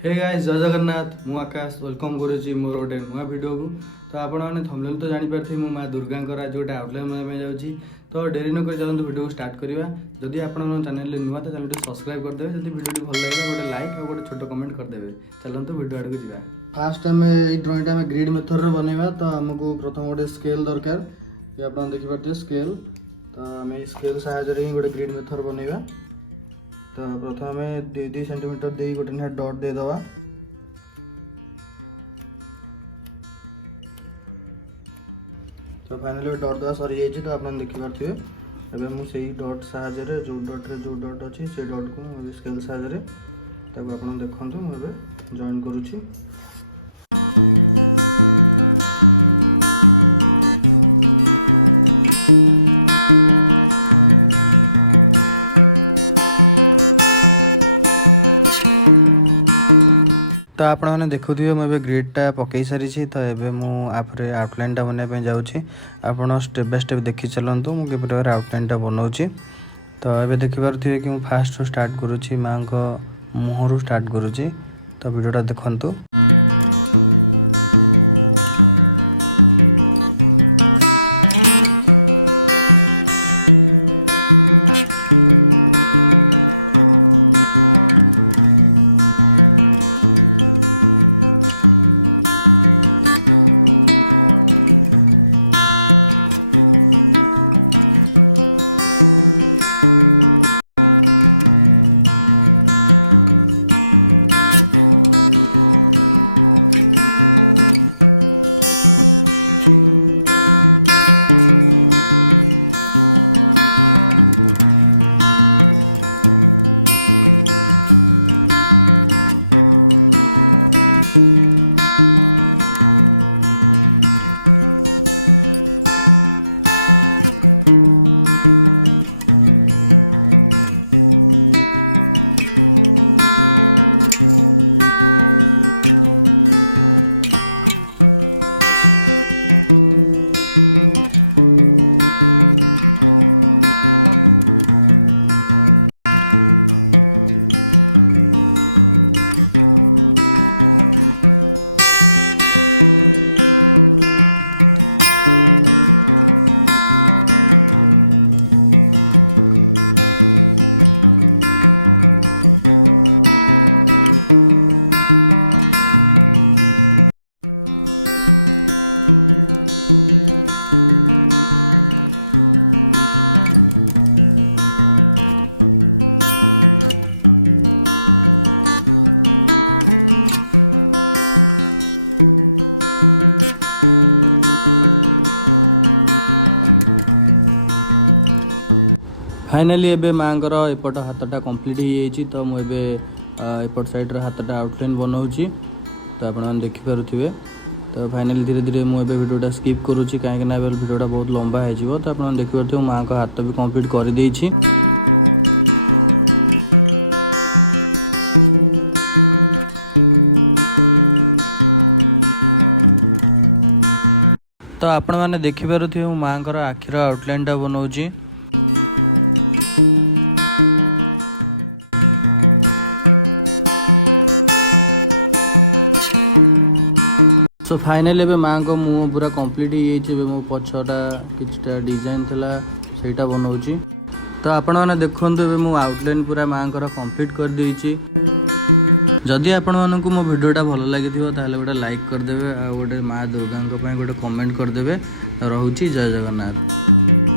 Hey guys जय जगन्नाथ मु आकाश welcome करुच्ची मोर गोटे नुआ वीडियो को। तो आपण मैंने थंबनेल तो जानी पारथि मु माँ दुर्गा आज गोटे आउटलाइन बनाई जाउची। तो डेरी न कर चलते वीडियो को स्टार्ट करवा। जदि आप चैनल नुआ तो चैनल सब्सक्राइब करदे, जदि वीडियो भल लगे गोटे लाइक और गोटे छोट कमेंट करदे। चलते वीडियो आड़ को जा। फास्ट आम ड्रॉइंग आम ग्रिड मेथड रे बनैबा। तो आमको प्रथम गोटे स्केल दरकार। ये आप देखि पारथि स्केल। तो आम स्केल सहायता रे गोटे ग्रिड मेथड बनैबा। तो प्रथम 2 सेंटीमीटर दे गोटे ना डॉट दे दवा। तो फाइनली डॉट दवा सरी जाइए। तो आप देखि पारथिबे एबे मु सेही डॉट सहायता रे जो डॉट अछि से डॉट को स्केल सहायता रे तब आपण देखंतु मु एबे जॉइन करूची। तो आप देखुए मुझे ग्रिडटा पकई सारी। तो ये मुझे आउटलाइन टा बनवाई जाऊँगी। आप स्टेप बाय स्टेप देखी चलतु मुझे आउटलाइन टा बनाऊँगी। तो ये देखिपे कि मुझे फास्ट स्टार्ट करुँची माँ मुहर स्टार्ट करुँची। तो वीडियोटा देखंतु। फाइनाली एबे माँगर एपट हाथटा कंप्लीट हो जाइए। तो मुझे एपट साइड हाथटा आउटलाइन बनाऊँगी। तो आप देखिपे। तो फाइनाली धीरे धीरे मुझे वीडियोटा स्किप करुँची कहीं वीडियोटा बहुत लंबा हो। तो आप देखिपे माँ का हाथ भी कंप्लीट कर देइछि। तो आपण मैंने देखिपे माँ आखिर आउटलाइन टा बनाऊँगी। सो फाइनली एबे माँ को मुँह पूरा कंप्लीट हो मो पछटा किछटा डिजाइन थिला सेटा बनाउची। तो आपण माने देखंतु एबे मो आउटलाइन पूरा माँ को कंप्लीट कर देइची। जदि आपण मानकु मो वीडियोटा भल लागिथिबो ताहले गोटे लाइक कर देबे आ गोटे माँ दुर्गा को पय गोटे कमेंट कर देबे। रहउची जय जगन्नाथ।